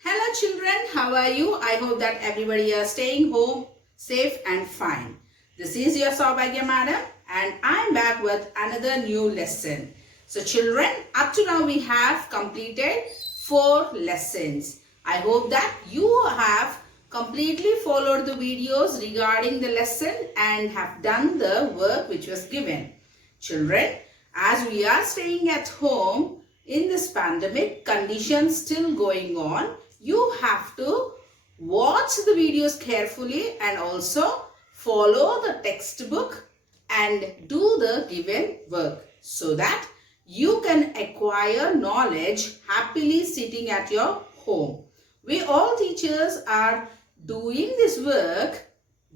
Hello children, how are you? I hope that everybody is staying home safe and fine. This is your Saubhagya madam and I am back with another new lesson. So children, up to now we have completed 4 lessons. I hope that you have completely followed the videos regarding the lesson and have done the work which was given. Children, as we are staying at home in this pandemic conditions still going on, you have to watch the videos carefully and also follow the textbook and do the given work so that you can acquire knowledge happily sitting at your home. We all teachers are doing this work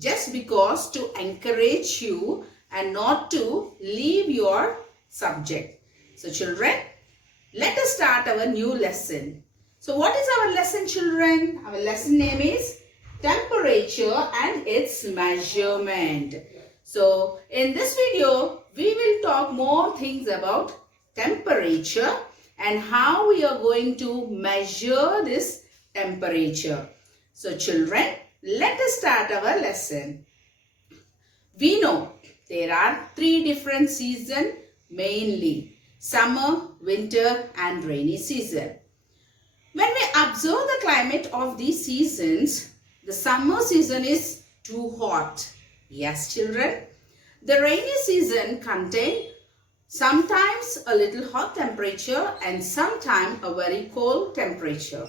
just because to encourage you and not to leave your subject. So children, let us start our new lesson. So what is our lesson, children? Our lesson name is temperature and its measurement. So in this video, we will talk more things about temperature and how we are going to measure this temperature. So children, let us start our lesson. We know there are 3 different seasons mainly: summer, winter and rainy season. When we observe the climate of these seasons, the summer season is too hot. Yes, children. The rainy season contains sometimes a little hot temperature and sometimes a very cold temperature.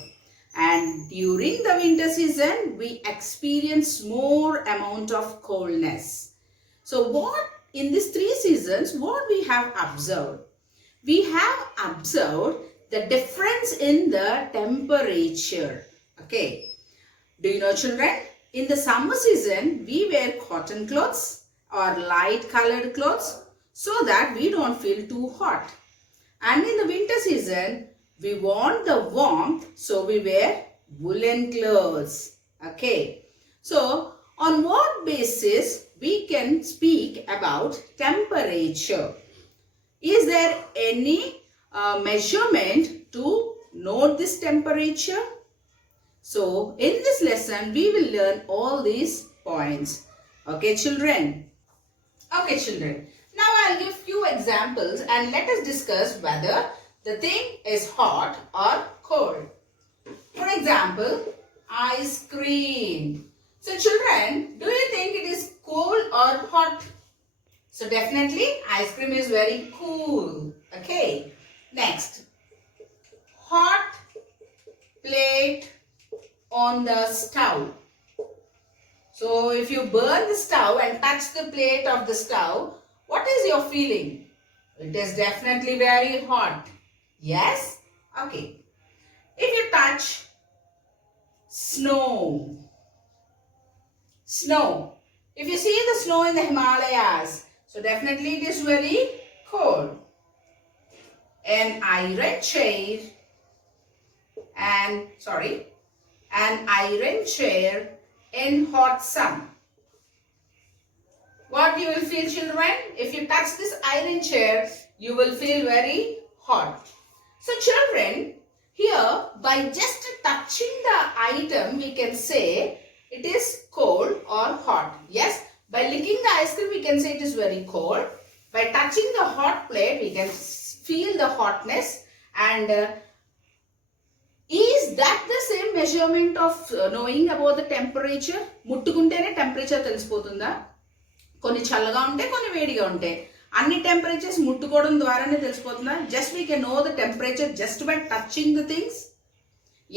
And during the winter season, we experience more amount of coldness. So what in these 3 seasons, what we have observed? We have observed the difference in the temperature. Okay. Do you know, children? In the summer season, we wear cotton clothes or light colored clothes so that we don't feel too hot. And in the winter season, we want the warmth, so we wear woolen clothes. Okay. So, on what basis we can speak about temperature? Is there any measurement to note this temperature? So, in this lesson, we will learn all these points. Okay, children? Okay, children. Now, I'll give few examples and let us discuss whether the thing is hot or cold. For example, ice cream. So, children, do you think it is cold or hot? So, definitely, ice cream is very cool. Okay. Next, hot plate on the stove. So, if you burn the stove and touch the plate of the stove, what is your feeling? It is definitely very hot. Yes? Okay. If you touch snow. If you see the snow in the Himalayas, so definitely it is very cold. An iron chair in hot sun. What you will feel, children? If you touch this iron chair, you will feel very hot. So children, here by just touching the item, we can say it is cold or hot. Yes, by licking the ice cream, we can say it is very cold. By touching the hot plate, we can feel the hotness. And is that the same measurement of knowing about the temperature? ముట్టుకుంటేనే temperature తెలిసిపోతుందా? కొన్ని చల్లగా ఉంటే కొన్ని వేడిగా ఉంటాయి. అన్ని temperatures ముట్టుకోవడం ద్వారానే తెలిసిపోతుందా? Just we can know the temperature just by touching the things?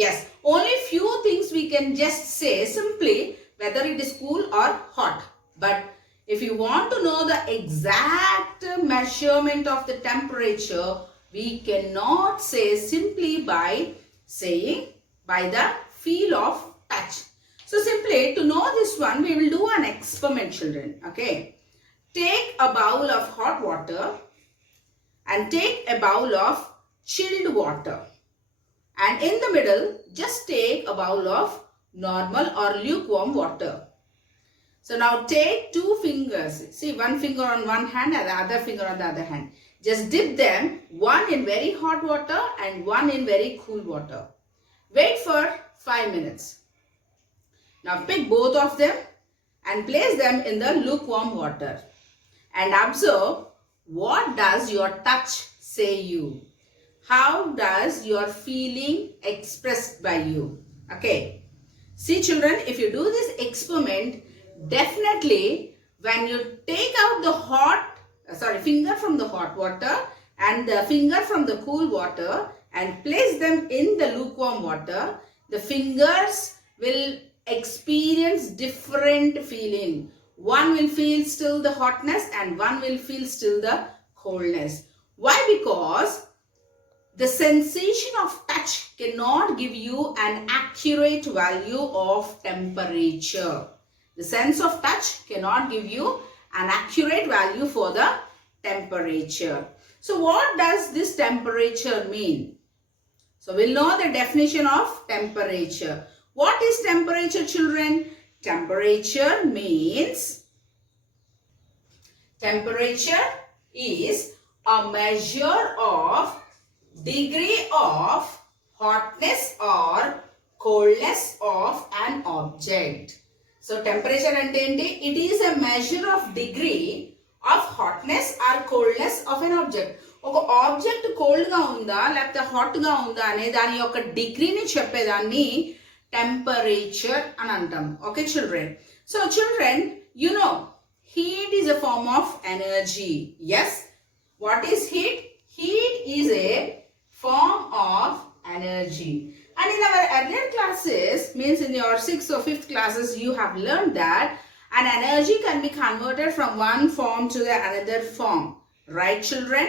Yes, only few things we can just say simply whether it is cool or hot. But if you want to know the exact measurement of the temperature, we cannot say simply by saying by the feel of touch. So simply to know this one, we will do an experiment, children. Okay. Take a bowl of hot water and take a bowl of chilled water. And in the middle, just take a bowl of normal or lukewarm water. So now take 2 fingers. See, one finger on one hand and the other finger on the other hand. Just dip them, one in very hot water and one in very cool water. Wait for 5 minutes. Now pick both of them and place them in the lukewarm water and observe what does your touch say you. How does your feeling expressed by you? Okay. See children, if you do this experiment, definitely when you take out the finger from the hot water and the finger from the cool water and place them in the lukewarm water, the fingers will experience different feeling. One will feel still the hotness and one will feel still the coldness. Why? Because the sensation of touch cannot give you an accurate value of temperature. The sense of touch cannot give you an accurate value for the temperature. So what does this temperature mean? So we'll know the definition of temperature. What is temperature, children? Temperature is a measure of degree of hotness or coldness of an object. So temperature ante enti? It is a measure of degree of hotness or coldness of an object. ఒక object cold గా ఉందా లేకపోతే hot గా ఉందా అనే దాని యొక్క డిగ్రీని చెప్పేదాన్ని టెంపరేచర్ అని అంటాం. Okay children. So children, you know heat is a form of energy. Yes, what is heat? Heat is a form of energy. And in our earlier classes, means in your 6th or 5th classes, you have learned that an energy can be converted from one form to the another form. Right children?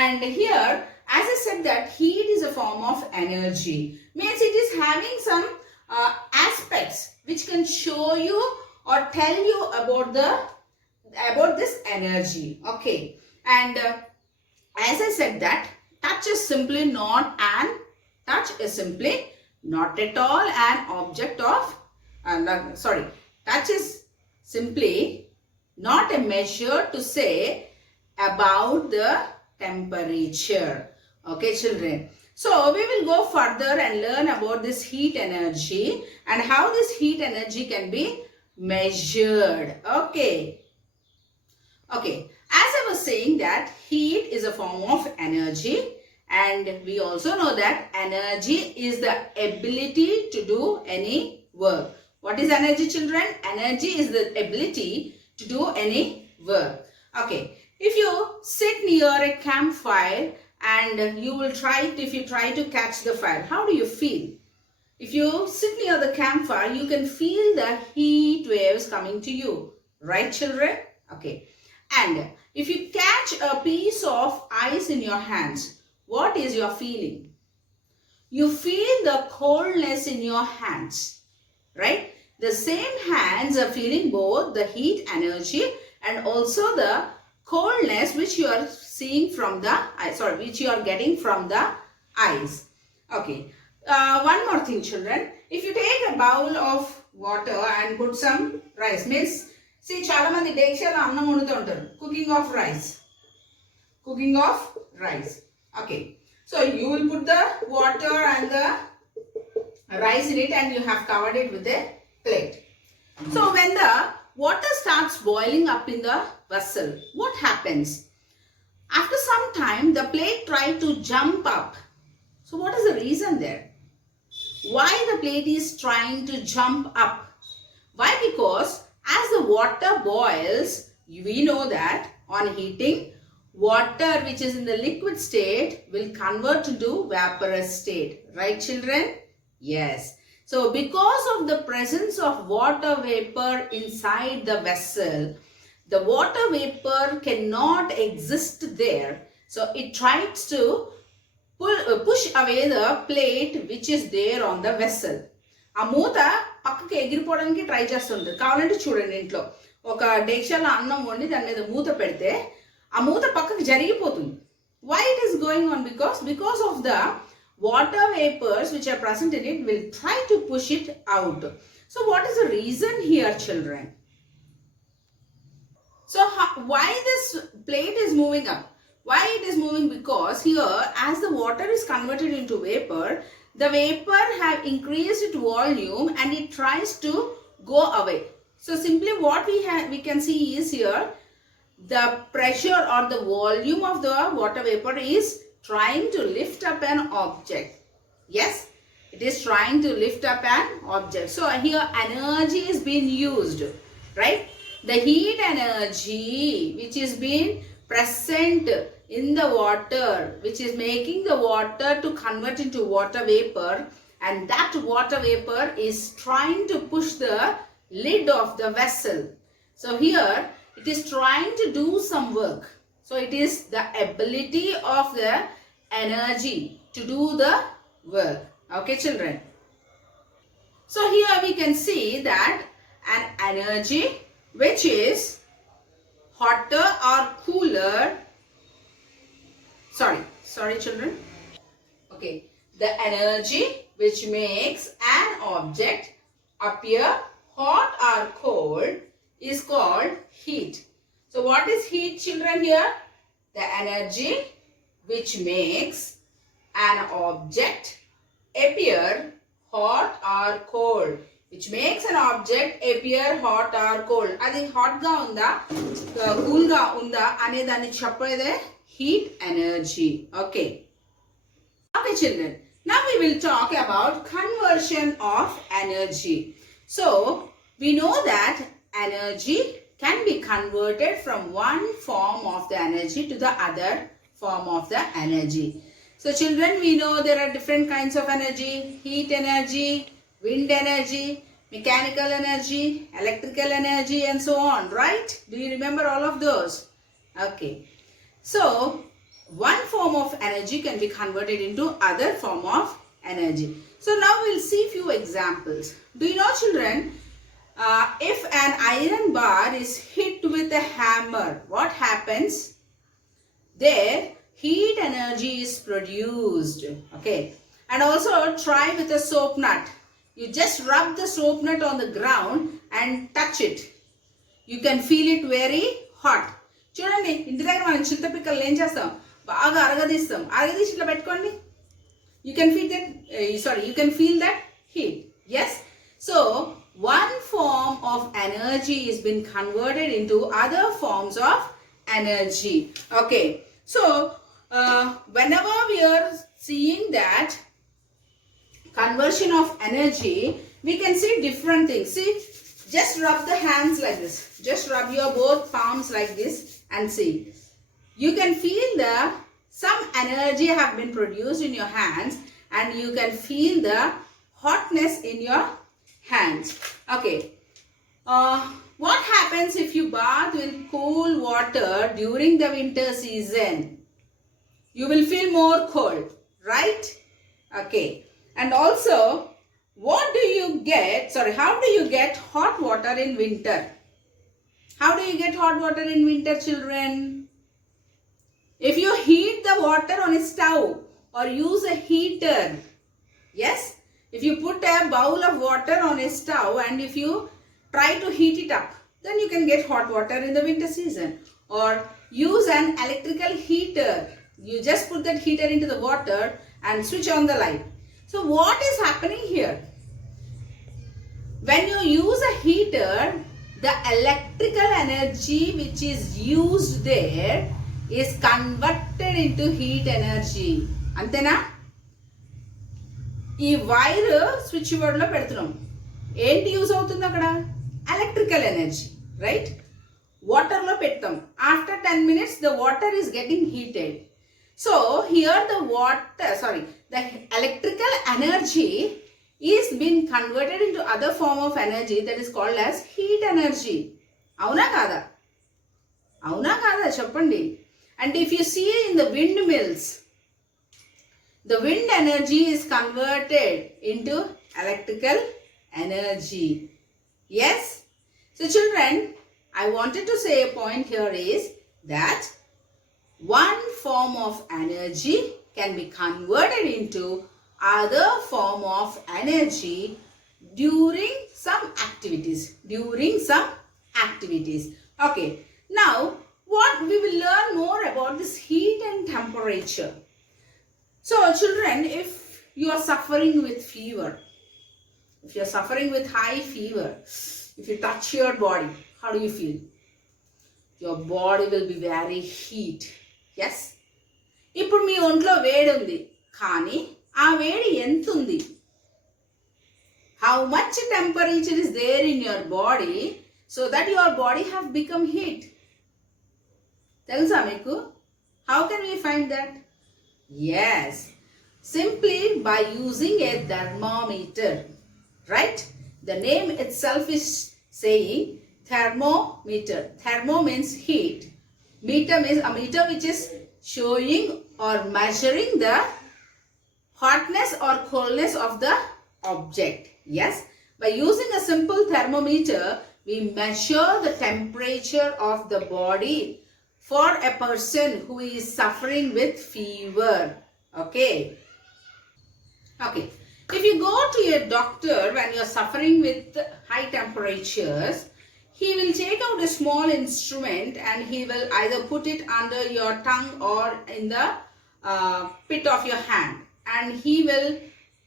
And here, as I said that heat is a form of energy. Means it is having some aspects which can show you or tell you about this energy. Okay. And as I said that touch is simply not at all an object of touch is simply not a measure to say about the temperature. Okay children. So we will go further and learn about this heat energy and how this heat energy can be measured. Okay. As I was saying that heat is a form of energy, and we also know that energy is the ability to do any work. What is energy children? Energy is the ability to do any work. Okay. If you sit near a campfire and if you try to catch the fire, how do you feel? If you sit near the campfire, you can feel the heat waves coming to you. Right children? Okay. And if you catch a piece of ice in your hands, what is your feeling? You feel the coldness in your hands. Right? The same hands are feeling both the heat energy and also the coldness which you are seeing from the which you are getting from the ice. Okay. One more thing children. If you take a bowl of water and put some rice, means see చాలా మంది డేక్షాలో అన్నం వండుతూ ఉంటారు. Cooking of rice. Okay. So you will put the water and the rice in it and you have covered it with a plate. So when the water starts boiling up in the vessel, what happens? After some time, the plate tries to jump up. So what is the reason there? Why the plate is trying to jump up? Why? Because as the water boils, we know that on heating, water which is in the liquid state will convert into vaporous state. Right children? Yes. So because of the presence of water vapor inside the vessel, the water vapor cannot exist there. So it tries to push away the plate which is there on the vessel. ఆ మూత పక్కకి ఎగిరిపోవడానికి try చేస్తుంటుంది. కావాలంటే చూడండి, ఇంట్లో ఒక డేక్షాలో అన్నం వండి దాని మీద మూత పెడితే ఆ మూత పక్కకి జరిగిపోతుంది. Why it is going on? Because of the water vapors which are present in it will try to push it out. So what is the reason here children? So why this plate is moving up? Why it is moving? Because here as the water is converted into vapor, the vapor have increased its volume and it tries to go away. So simply what we can see is here, the pressure or the volume of the water vapor is trying to lift up an object. Yes, it is trying to lift up an object. So here energy is being used, right? The heat energy which is being present in the water, which is making the water to convert into water vapor, and that water vapor is trying to push the lid of the vessel. So here it is trying to do some work. So it is the ability of the energy to do the work. Okay, children. So here we can see that an energy which is hotter or cooler. Sorry children. Okay, the energy which makes an object appear hot or cold is called heat. So what is heat, children, here? The energy which makes an object appear hot or cold. Which makes an object appear hot or cold. Adi hot ga unda, cool ga unda ane dani cheppede heat energy. Okay. Okay, children. Now we will talk about conversion of energy. So we know that energy can be converted from one form of the energy to the other form of the energy. So children, we know there are different kinds of energy: heat energy, wind energy, mechanical energy, electrical energy, and so on, right? Do you remember all of those? Okay. So one form of energy can be converted into other form of energy. So now we'll see few examples. Do you know, children, if an iron bar is hit with a hammer, what happens? There heat energy is produced. Okay. And also try with a soap nut. You just rub the soap nut on the ground and touch it. You can feel it very hot. చూడండి, ఇంటి దగ్గర మనం చింతపిక్కలు ఏం చేస్తాం, బాగా అరగదీస్తాం. అరగదీసి ఇట్లా పెట్టుకోండి. You can feel that heat. Yes. So one form of energy is being converted into other forms of energy. Okay. So whenever we are seeing that conversion of energy, we can see different things. See, just rub the hands like this. Just rub your both palms like this and see. You can feel some energy have been produced in your hands, and you can feel the hotness in your hands. Okay. What happens if you bath with cool water during the winter season? You will feel more cold, right? Okay. And also, how do you get hot water in winter? How do you get hot water in winter, children? If you heat the water on a stove or use a heater, yes, if you put a bowl of water on a stove and if you try to heat it up, then you can get hot water in the winter season. Or use an electrical heater. You just put that heater into the water and switch on the light. So what is happening here? When you use a heater, the electrical energy which is used there is converted into heat energy. Antena? ఈ wire switch బోర్డ్లో పెడుతున్నాం. ఏంటి use అవుతుంది అక్కడ? Electrical energy, right? వాటర్లో పెడతాం. After 10 minutes the water is getting heated. So here the electrical energy is being converted into other form of energy that is called as heat energy. అవునా కాదా? అవునా కాదా చెప్పండి. And if you see in the windmills, the wind energy is converted into electrical energy. Yes? So children, I wanted to say a point here is that one form of energy can be converted into other form of energy during some activities. Okay. Now, we will learn more about this heat and temperature. So children, if you are suffering with fever, if you are suffering with high fever, if you touch your body, how do you feel? Your body will be very heat. Yes? ఇప్పుడు మీ ఒంట్లో వేడి ఉంది, కానీ ఆ వేడి ఎంత ఉంది? How much temperature is there in your body so that your body have become heat? తెలుసా మీకు? How can we find that? Yes, simply by using a thermometer, right? The name itself is saying thermometer. Thermo means heat. Meter means a meter which is showing or measuring the hotness or coldness of the object. Yes, by using a simple thermometer, we measure the temperature of the body for a person who is suffering with fever. Okay. If you go to your doctor when you are suffering with high temperatures, he will take out a small instrument and he will either put it under your tongue or in the pit of your hand, and he will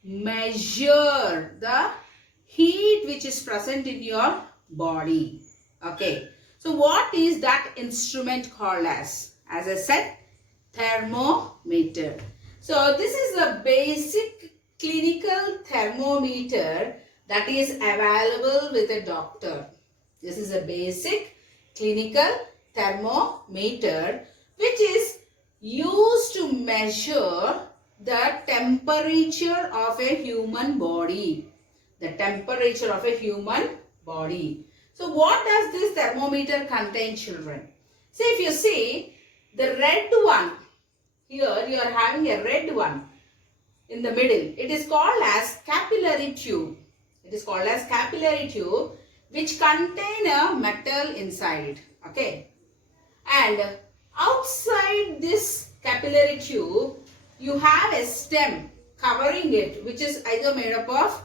measure the heat which is present in your body. Okay. So what is that instrument called as? As I said, thermometer. So this is the basic clinical thermometer that is available with a doctor. This is a basic clinical thermometer which is used to measure the temperature of a human body. The temperature of a human body. So what does this thermometer contain, children? See, if you see the red one, here you are having a red one in the middle. It is called as capillary tube. It is called as capillary tube which contain a metal inside. Okay. And outside this capillary tube, you have a stem covering it which is either made up of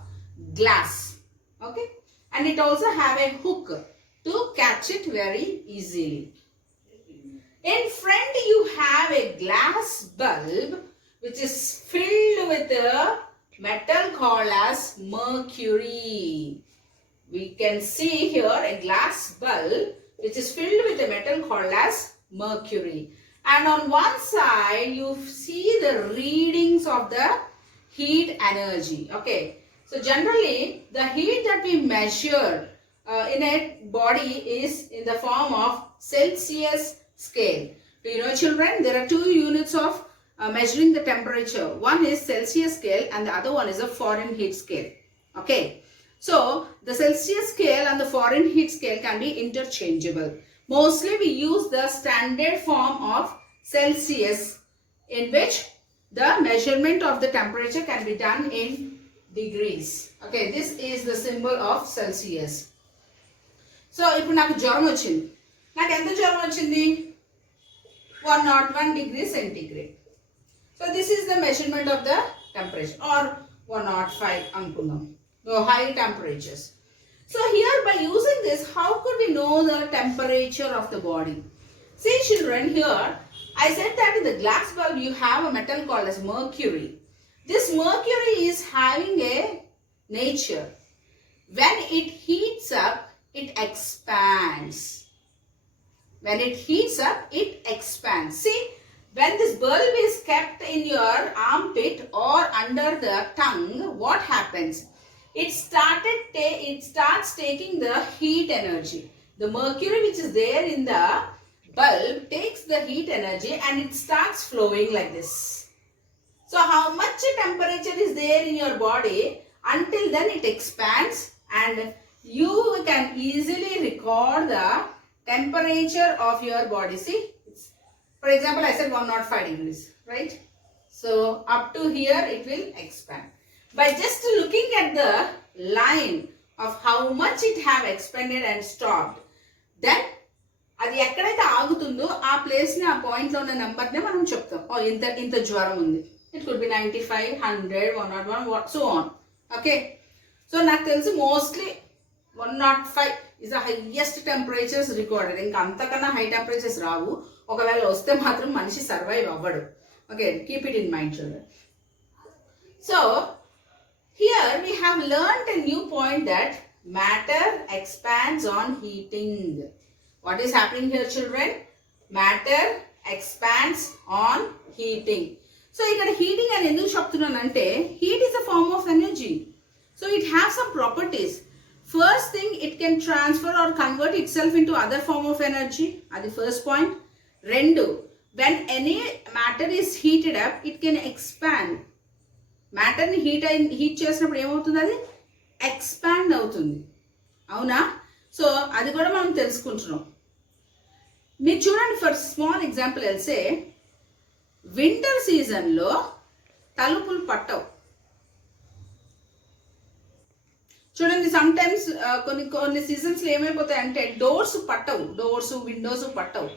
glass. Okay. And it also have a hook to catch it very easily. In front you have a glass bulb which is filled with a metal called as mercury. We can see here a glass bulb which is filled with a metal called as mercury. And on one side you see the readings of the heat energy. Okay. So generally the heat that we measure in a body is in the form of Celsius scale. Do you know, children, there are two units of measuring the temperature. One is Celsius scale and the other one is a Fahrenheit scale. Okay. So the Celsius scale and the Fahrenheit scale can be interchangeable. Mostly we use the standard form of Celsius, in which the measurement of the temperature can be done in degrees. Okay, this is the symbol of Celsius. So ఇప్పుడు నాకు జ్వరం వచ్చింది. నాకు ఎంత జ్వరం వచ్చింది? 101 degrees centigrade. So this is the measurement of the temperature, or 105 అనుకుందాం. No, high temperatures. So here by using this, how could we know the temperature of the body? See, children, here I said that in the glass bulb you have a metal called as mercury. This mercury is having a nature. When it heats up, it expands. When it heats up, it expands. See, when this bulb is kept in your armpit or under the tongue, what happens? It starts taking the heat energy. The mercury which is there in the bulb takes the heat energy and it starts flowing like this. So how much temperature is there in your body? Until then it expands and you can easily record the temperature of your body. See, for example, I said 105 degrees, right? So up to here it will expand. By just looking at the line of how much it have expanded and stopped, then అది ఎక్కడైతే ఆగుతుందో ఆ place ని, ఆ point లో ఉన్న number ని మనం చెప్తాం. ఓ ఇంత జ్వరం ఉంది. It could be 95, 100, 101, so on. Okay. So నాకు తెలిసి mostly 105 is the highest temperatures recorded. ఇంకా అంతకన్నా హై టెంపరేచర్స్ రావు. ఒకవేళ వస్తే మాత్రం మనిషి సర్వైవ్ అవ్వడు. Okay, keep it in mind, children. So here we have learned a new point that matter expands on heating. What is happening here, children? Matter expands on heating. So ikkada heating and enduku cheptunnante, heat is a form of energy. So it has some properties. First thing, it can transfer or convert itself into other form of energy. That's the first point. Rendu, when any matter is heated up, it can expand. Matter ni heat చేసినప్పుడు ఏమవుతుంది? అది expand అవుతుంది. అవునా? So అది కూడా మనం తెలుసుకుంటున్నాం. మీరు చూడండి, ఫర్ స్మాల్ ఎగ్జాంపుల్ వెళ్తే వింటర్ సీజన్లో తలుపులు పట్టవు. చూడండి, సమ్ టైమ్స్ కొన్ని సీజన్స్లో ఏమైపోతాయి అంటే డోర్స్ పట్టవు, డోర్స్ విండోస్ పట్టవు.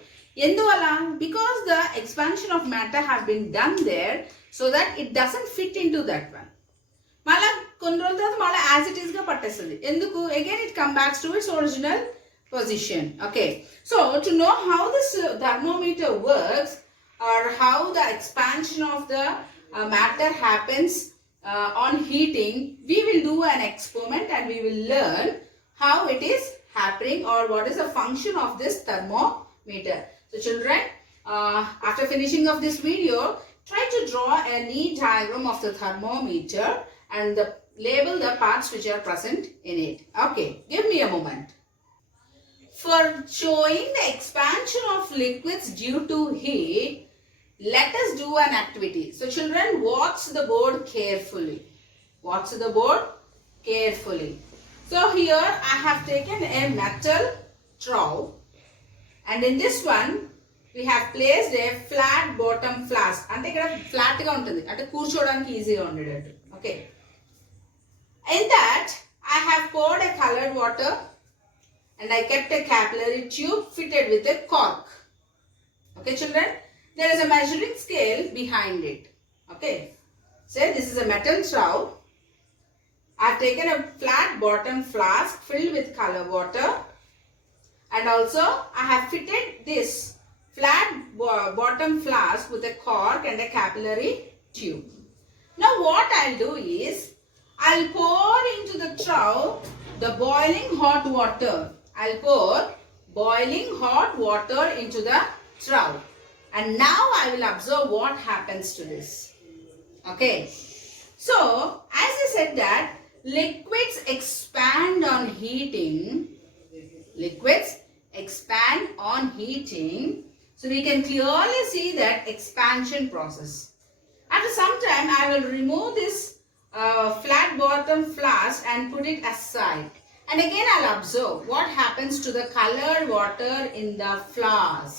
ఎందువల్ల? Because the expansion of matter have been done there so that it doesn't fit into that one. మళ్ళీ కొన్ని రోజుల తర్వాత మళ్ళీ యాజ్ ఇట్ ఈస్గా పట్టేస్తుంది. ఎందుకు? Again it come backs to it's original position. Okay, so to know how this thermometer works or how the expansion of the matter happens on heating, we will do an experiment and we will learn how it is happening or what is the function of this thermometer. So children, after finishing of this video, try to draw a neat diagram of the thermometer and label the parts which are present in it. Okay, give me a moment. For showing the expansion of liquids due to heat, let us do an activity. So children, watch the board carefully. Watch the board carefully. So here I have taken a metal trough, and in this one we have placed a flat bottom flask. Ante ikkada flat ga untundi, ante కూర్చోడానికి ఈజీగా ఉండేటట్టు. Okay. In that I have poured a colored water and I kept a capillary tube fitted with a cork. Okay children, there is a measuring scale behind it. Okay, so this is a metal trough. I have taken a flat bottom flask filled with color water, and also I have fitted this flat bottom flask with a cork and a capillary tube. Now what I'll do is, I'll pour into the trough the boiling hot water. I'll pour boiling hot water into the trough, and now I will observe what happens to this. Okay, so as I said that liquids expand on heating, liquids expand on heating, so we can clearly see that expansion process. After some time I will remove this flat bottom flask and put it aside. And again I'll observe what happens to the colored water in the flask.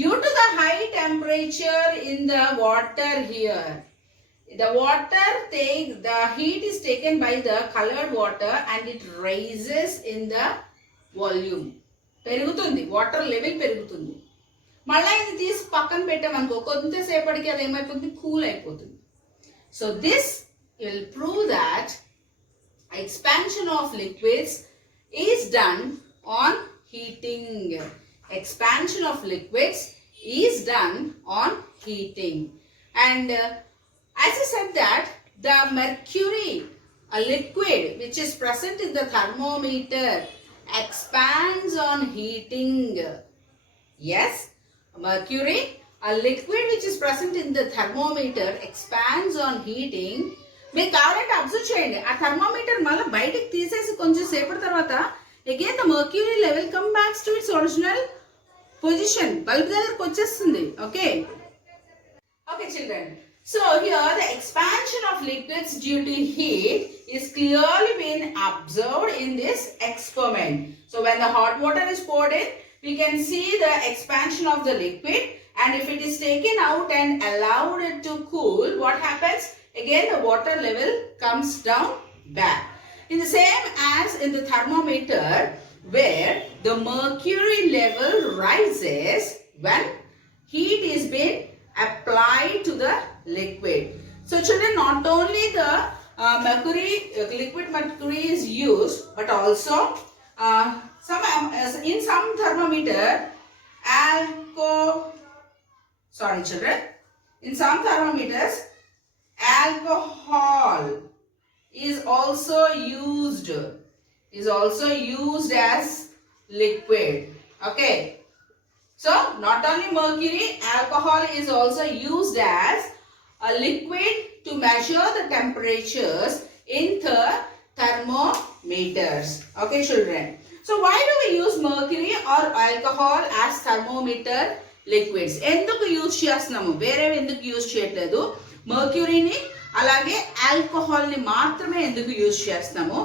Due to the high temperature in the water here, the heat is taken by the colored water and it rises in the volume. పెరుగుతుంది, water level పెరుగుతుంది. మళ్ళీ ఇది తీసి పక్కన పెట్టామనుకో, కొంతసేపటికి అది ఏమైపోతుంది? Cool అయిపోతుంది. So this will prove that expansion of liquids is done on heating. Expansion of liquids is done on heating. And as I said that the mercury, a liquid which is present in the thermometer, expands on heating. Yes, mercury, a liquid which is present in the thermometer, expands on heating. మీకు కావాలంటే observe చేయండి, ఆ thermometer మళ్ళీ బయటికి తీసేసి కొంచెం సేపటి తర్వాత again the mercury level come backs to it's original position, bulb దగ్గరకు వచ్చేస్తుంది. Okay, okay children, so here the expansion of liquids due to heat is clearly been observed in this experiment. So when the hot water is poured in, we can see the expansion of the liquid, and if it is taken out and allowed it to cool, what happens? Again the water level comes down back. In the same as in the thermometer, where the mercury level rises when heat is being applied to the liquid. So children, not only the liquid mercury is used, but also in some thermometer in some thermometers alcohol is also used as liquid. Okay. So not only mercury, alcohol is also used as a liquid to measure the temperatures in the thermometers. Okay, children. So why do we use mercury or alcohol as thermometer liquids? ఎందుకు use చేస్తున్నాము? వేరే ఎందుకు use చేయట్లేదు? మర్క్యూరీని అలాగే alcohol ని మాత్రమే ఎందుకు use చేస్తున్నాము?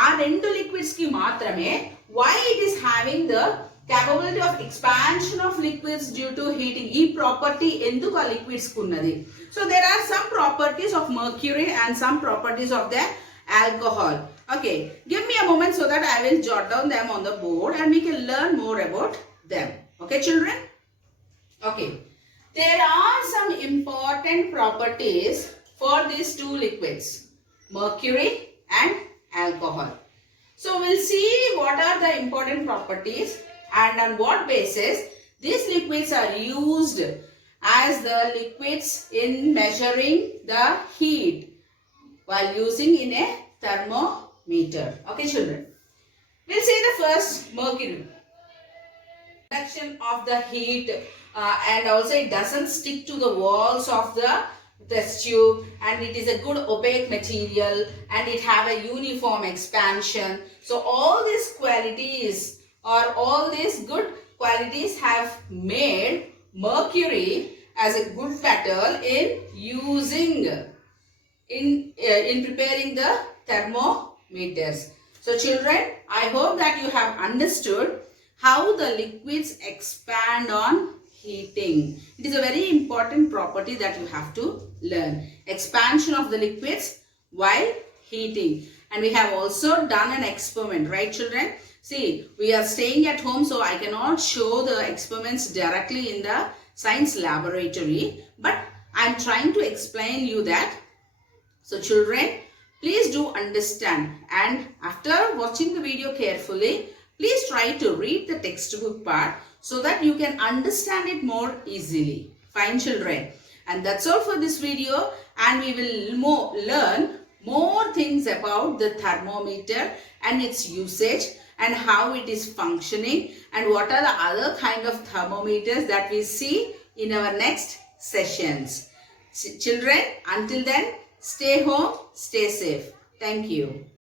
ఆ రెండు లిక్విడ్స్ కి మాత్రమే. Why it is having the capability of expansion of liquids due to heating? ఈ ప్రాపర్టీ ఎందుకు ఆ లిక్విడ్స్ కు ఉన్నది? So there are some properties of mercury and some properties of the alcohol. Okay, give me a moment so that I will jot down them on the board and we can learn more about them. Okay, children? Okay, there are some important properties for these two liquids, mercury and alcohol. So we'll see what are the important properties and on what basis these liquids are used as the liquids in measuring the heat while using in a thermometer. Okay, children. We'll see the first, mercury. Conduction of the heat and also it doesn't stick to the walls of the test tube and it is a good opaque material and it have a uniform expansion. So all these qualities or all these good qualities have made mercury as a good metal in using in preparing the thermometers. So children, I hope that you have understood how the liquids expand on heating. It is a very important property that you have to learn. Expansion of the liquids while heating. And we have also done an experiment, right children? See, we are staying at home, so I cannot show the experiments directly in the science laboratory, but I am trying to explain you that. So children, please do understand, and after watching the video carefully, please try to read the textbook part so that you can understand it more easily. Fine children. And that's all for this video, and we will learn more things about the thermometer and its usage and how it is functioning and what are the other kind of thermometers that we see in our next sessions. Children, until then, stay home, stay safe. Thank you.